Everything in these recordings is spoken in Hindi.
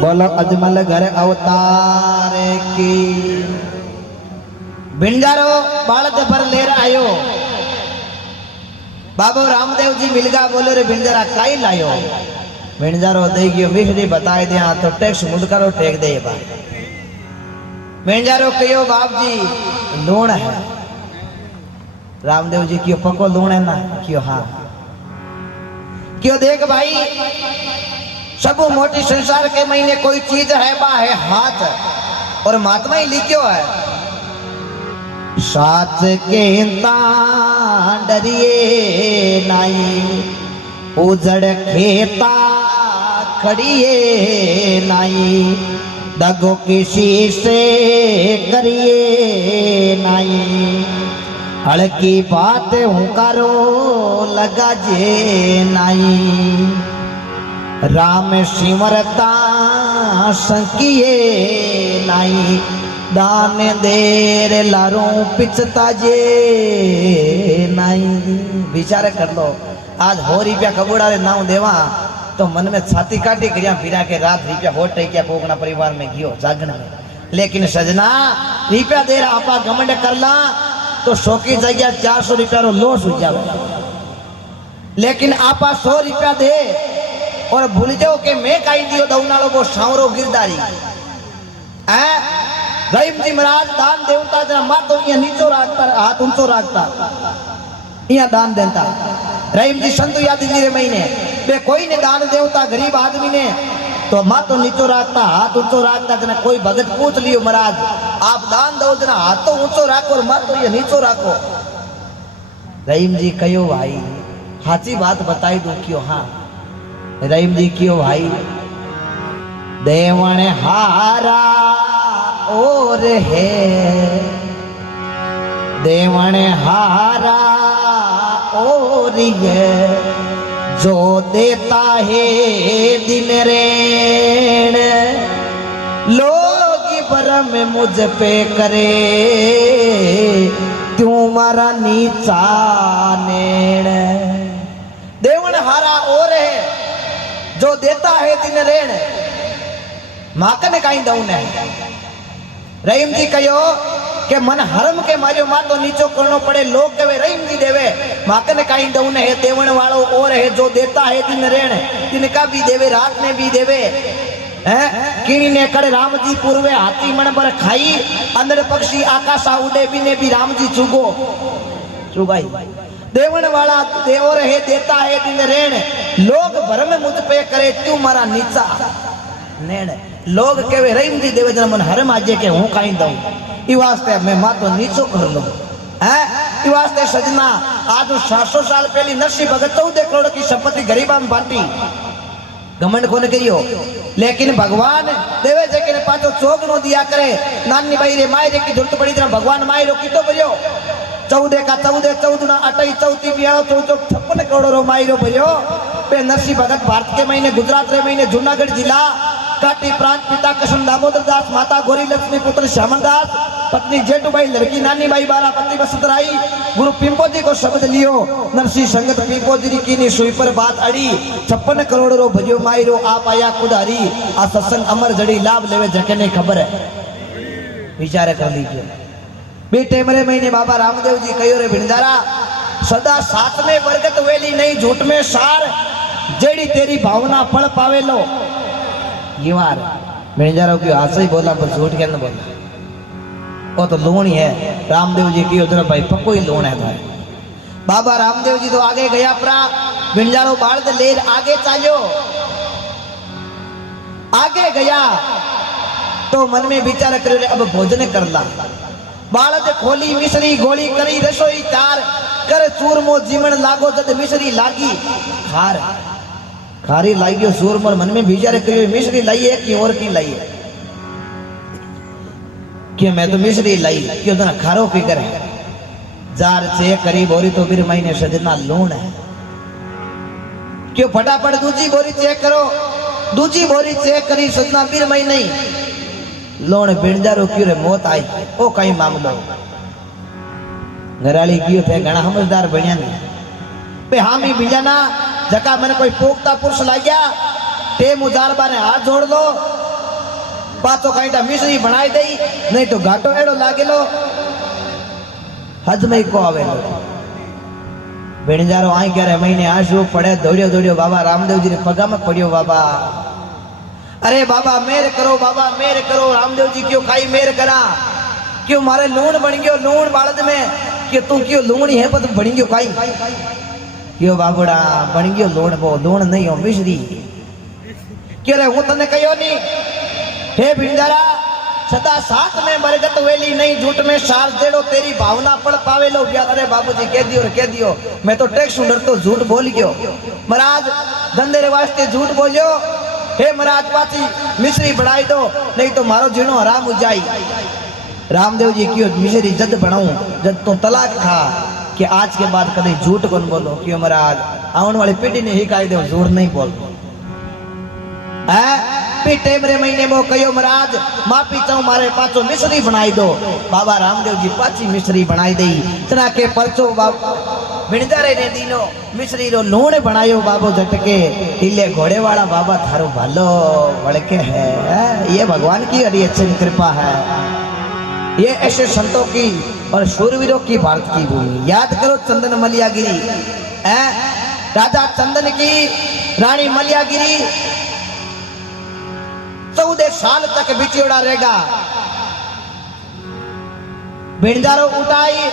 बोलो अजमल घर अवतार की। भिंडारो बालक पर ले आयो बाबू रामदेव जी मिलगा बोलो रे भिंडारा काई लायो। भिंडारो दे गयो विहरी बताए दे तो टैक्स मुदकारो टेक दे बा। भिंडारो कहो बाप जी लूण है। रामदेव जी क्यों पको लूण है ना क्यों हाँ क्यों देख भाई सब मोटी संसार के महीने कोई चीज है बा है हाथ और महात्मा ही लिखियो है साथ के डरिए नाई उजड़ खेता खड़िए नाई दगो किसी से करिए नाई हड़की बात हुकारो लगा जे नाई राम सिमरता संकिए नाई दान देर लारो पिछता जे नाई। विचार कर लो आज हो रुपया कबूड़ा रे नाव देवा तो मन में छाती काटी गरिया फिरा के रात रुपया हो टेकिया कोकना परिवार में गियो जागण में। लेकिन सजना रुपया देर आपा घमंड करला तो 100 की जगह 400 रुपया रो लॉस हो जावे। लेकिन आपा 100 रुपया दे और भूल जाओ कि मैं काई दियो दौनालो वो सांवरो गिरदारी गरीब जी महाराज दान देवता जरा मां तो ये नीचो राखता हाथ ऊंचो राखता यहाँ दान देता। रहीम जी संतु याद जी रे महीने बे कोई ने दान देवता गरीब आदमी ने तो माँ तो नीचो रखता, हाथ ऊंचो रखता। जना कोई भगत पूछ लियो महाराज आप दान दो, जना हाथ तो ऊंचो रखो और माँ तो ये नीचो रखो। रहीम जी कहो भाई हाची बात बताई दू क्यों। हाँ रहीम जी क्यों भाई देवण हारा और है, देवण हारा और है, जो देता है दिन रेण, लोग भरम मुझ पे करे, तुम्हारा नीचा नेण। देवण हारा और है, जो देता है दिन रेण, माकन कहीं दऊ ने। रहीम जी कहो के मन हरम के मारियो मां तो नीचो करनो पड़े, लोग कहे रहीम जी देवे, माकन कहीं दऊ ने। देवण वालों और है, जो देता है दिन रेण, दिन का भी देवे रात में भी देवे। हैं किणी ने कड़े राम जी पूर्वे, हाथी मन पर खाई, अंदर पक्षी आकाशा उड़े, बिने भी राम जी चुगो चुगाई। देवण वाला देवर है, देता है दिन रेण, लोग भरम मुझ पे करे, तू मारा नीचा नेण। लोग कहे रहीम जी देवे, जन मन हरम आजे के हूं कहीं दऊ, ई वास्ते मैं मां तो नीचो कर लूं। हैं ई वास्ते सजना आज 700 साल पहली नरसिंह भगत 14 करोड़ की संपत्ति गरीबा में बांटी, घमंड कोन करियो। लेकिन भगवान देवे जे के पाछो चोगनो दिया करे, नानी भाई रे माय रे की जरूरत पड़ी, तरह भगवान माय रो की तो भरियो 14 का 14, 14 28, 34 42 54 56 करोड़ रो माय रो भरियो। पे नरसिंह भगत भारत के महीने, गुजरात रे महीने, जूनागढ़ जिला काटी प्रांत, पिता कृष्ण दामोदर दास, माता गौरी लक्ष्मी, पुत्र श्यामल दास, पत्नी जेठूबाई, लड़की नानी बाई, 12 पत्नी वसुंधराई। गुरु पिंपोजी को शब्द लियो, नरसिंह संगत पिंपोजी की नी सुई पर बात अड़ी, 56 करोड़ रो भजियो मायरो, आप आया खुद हरी। आ सत्संग अमर जड़ी, लाभ लेवे जके नहीं खबर है, विचार कर लीजिए। बेटे मरे महीने बाबा रामदेव जी कहो रे भिंडारा, सदा साथ में बरकत वेली नहीं, झूठ में सार, जेड़ी तेरी भावना फल पावे लो। ये वार भिंडारा की हाथ ही बोला पर झूठ के न बोला, वो तो लूण ही है। रामदेव जी की उधर भाई पक्को ही लूण है भाई। बाबा रामदेव जी तो आगे गया परा, भिंडारो बाढ़ ले आगे चालो, आगे गया तो मन में विचार करे अब भोजन कर ला। बालद खोली मिश्री गोली करी, रसोई तार कर चूरमो जीवन लागो, जद मिश्री लागी खार, खारी लागियो चूरमो। मन में विचार करे मिश्री लाइए कि और की लाइए, कि मैं तो मिश्री लाई क्यों ना खारो पी करे। जार चेक करी बोरी तो फिर महीने सजना लूण है, क्यों फटाफट दूजी बोरी चेक करो, दूजी बोरी चेक करी सजना फिर महीने लोण भिंडारो क्यों रे मौत आई। ओ कई मामलो घराली क्यों थे घना समझदार बनिया नहीं पे हामी भिंजाना जका मैंने कोई पोखता पुरुष ला गया ते मुजारबा ने हाथ जोड़ लो, पाचो कहीं मिश्री बनाई दई, नहीं तो घाटो एड़ो लागेलो हज में को आवे। भिंजारो आई कह रहे महीने आशू पड़े, दौड़ियो दौड़ियो बाबा रामदेव जी ने पगा में पड़ियो, बाबा अरे बाबा मेर करो, बाबा मेर करो। रामदेव जी क्यों खाई मेर करा, क्यों मारे लूण बन गयो, लूण बालद में कि तू क्यों लूण ही है पर बन गयो खाई, क्यों बाबूड़ा बन गयो लूण, वो लूण नहीं हो मिश्री। क्यों रे हूं तने कहो नहीं, हे भिंडारा सदा साथ में बरगत वेली नहीं, झूठ में सार जेड़ो तेरी भावना पड़ पावे लो। अरे बाबूजी कह दियो रे कह दियो, मैं तो टैक्स डर तो झूठ बोल गयो महाराज, धंधे रे वास्ते झूठ बोलियो। हे महाराज पाची मिश्री बढ़ाई दो, नहीं तो मारो जीणो हराम हो जाई। रामदेव जी क्यों मिश्री जद बनाऊं, जद तो तलाक खा कि आज के बाद कभी झूठ कौन बोलो। क्यों महाराज आने वाली पीढ़ी ने ही कहा दे झूठ नहीं बोल। पीटे मेरे महीने में कहो महाराज माफी चाहूं, मारे पाचो मिश्री बनाई दो। बाबा रामदेव जी पाची मिश्री बनाई दी, तना के परचो भिंडारे ने दीनो मिश्री रो लूण बनायो बाबो झटके। इले घोड़े वाला बाबा थारो भालो बड़के है, ये भगवान की अड़ी अच्छी कृपा है। ये ऐसे संतों की और शूरवीरों की भारत की भूमि। याद करो चंदन मलियागिरी, राजा चंदन की रानी मलियागिरी 14 साल तक बिछोड़ा रहेगा। भिंडारो उठाई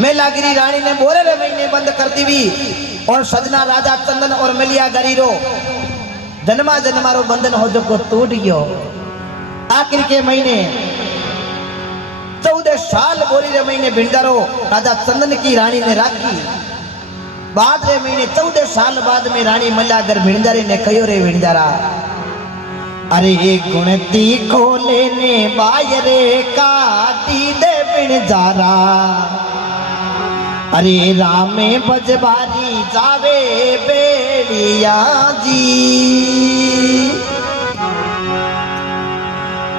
मेलागिरी रानी ने बोरे महीने बंद कर दी, और सजना राजा चंदन और मलियागिरी रो जन्मा जन्मारो बंधन हो जो को टूट गयो। आखिर के महीने 14 साल बोरी रे महीने भिंडारो राजा चंदन की रानी ने राखी। बाद रे महीने 14 साल बाद में रानी मल्लागर भिंडारी ने कहो रे भिंडारा, अरे गुणती खोले ने बायरे काटी दे भिंडारा, अरे रामे बजबारी जावे बेड़िया जी,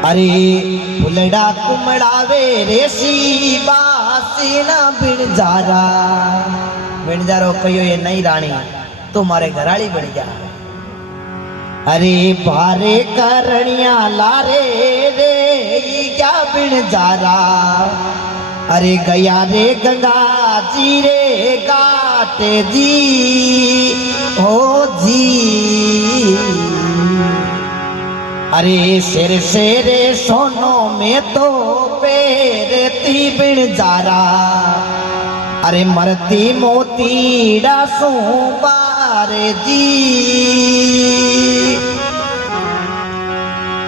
अरे फुलड़ा कुमड़ावे रेसी बासीना भिंजारा। भिंजारो कहो ये नहीं रानी तुम्हारे घराड़ी बन जा। अरे बारे करनिया लारे रे क्या भिंजारा, अरे गया रे गंगा जी रे गाटे जी ओ जी, अरे शेर शेरे सोनो में तो पेरती भिंजारा, अरे मरती मोती डासू बारे जी,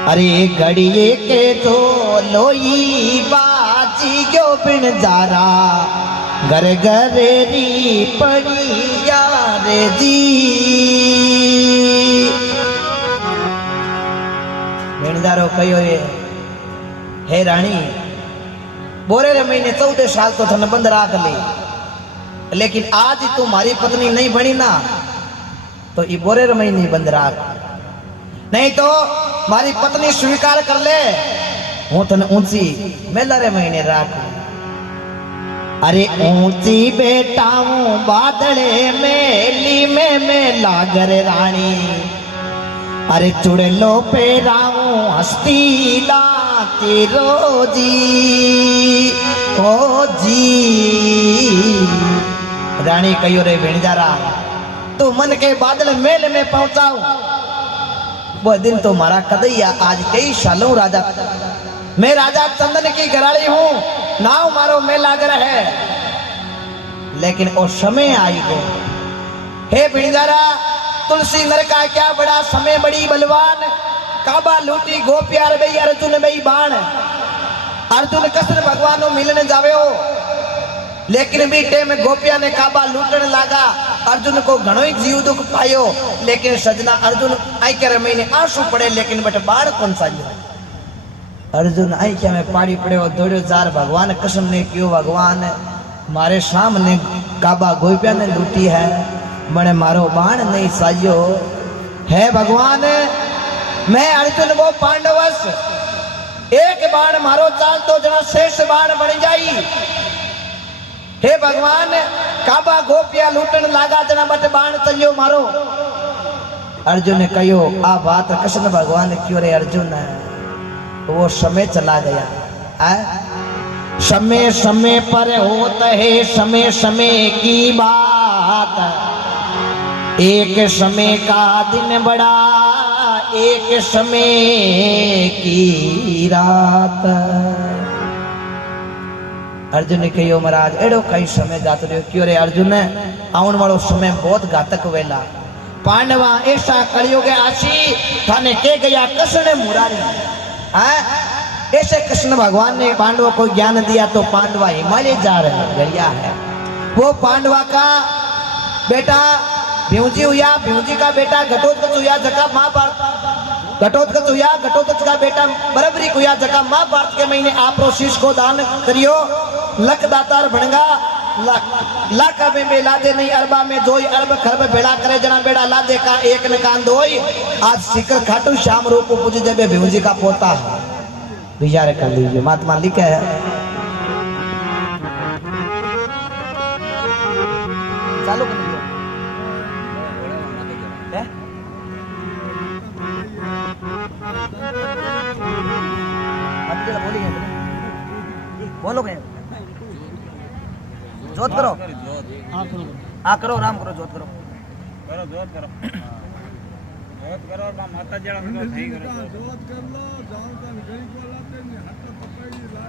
अरे घड़िए के तो लोई बाजी क्यों भिंजारा, घर घरेरी पड़ी यार जी। भिंजारो कहो ये हे रानी बोरे रे महीने 14 साल तो थने बंद राख ली, लेकिन आज तू मारी पत्नी नहीं बनी ना तो ये बोरे रे महीने बंद राख, नहीं तो मारी पत्नी स्वीकार कर ले हूँ तने ऊंची मेला रे महीने राख। अरे ऊंची बेटा हूँ बादले मेली में मेला गर रानी, अरे चुड़लो पे राऊ हस्ती लाती रोजी ओ जी। रानी कहो रे भिंजारा तू मन के बादल मेल में पहुंचाऊ, वो दिन तो मारा कदैया। आज कई सालों राजा मैं राजा चंदन की घराड़ी हूँ, नाव मारो मेलागर है, लेकिन वो समय आई गो। हे भिंजारा तुलसी नर का क्या बड़ा समय बड़ी बलवान, काबा लूटी गोप्यार बई अर्जुन बई बाण, अर्जुन कृष्ण भगवान मिलने जावे हो, लेकिन बीटे में गोपिया ने काबा लूटने लागा, अर्जुन को घणो ही जीव दुख पायो, लेकिन सजना अर्जुन आई कर महीने आंसू पड़े, लेकिन बट बाढ़ कौन सा अर्जुन आई क्या में पाड़ी पड़े हो दौड़ो जार। भगवान कृष्ण ने क्यों भगवान मारे सामने काबा गोपिया ने लूटी है, मैंने मारो बाण नहीं साजो है भगवान, मैं अर्जुन वो पांडवस एक बाण मारो चाल तो जना शेष बाण बन जाई। हे भगवान काबा गोपिया लूटन लागा जना बट बाण चलियो मारो। अर्जुन ने कहो आ बात कृष्ण भगवान ने क्यों रे अर्जुन, वो समय चला गया है, समय समय पर होता है समय समय की बात, एक समय का दिन बड़ा एक समय की रात। अर्जुन ने कहो महाराज एड़ो कई समय जात रहो क्यों रे अर्जुन, आने वालों समय बहुत घातक वेला, पांडवा ऐसा कलयुग आशी थाने के गया कृष्ण मुरारी है। ऐसे कृष्ण भगवान ने पांडवों को ज्ञान दिया तो पांडवा हिमालय जा रहे गड़िया है। वो पांडवा का बेटा भीमजी हुआ, भीमजी का बेटा घटोत्कच हुआ, जका महाभारत घटोत्कच हुआ, घटोत्कच का बेटा बराबरी हुआ, जका महाभारत के महीने आप शीश को दान करियो, लख दातार बनगा, लाख में बेला दे नहीं अरबा में जोई, अरब खरब बेड़ा करे जना बेड़ा ला दे का एक न कान दोई। आज शिखर खाटू श्याम रूप पूज जब भीमजी का पोता विचार कर लीजिए, महात्मा लिखे है। चालू कर लीजिए बोलो गए जोत करो, हाँ करो राम करो, जोत करो करो जोत करो जोत करो माता जी सही करो जोत कर लो जाओ तो गरीब वाला हाथ पकड़ ली ला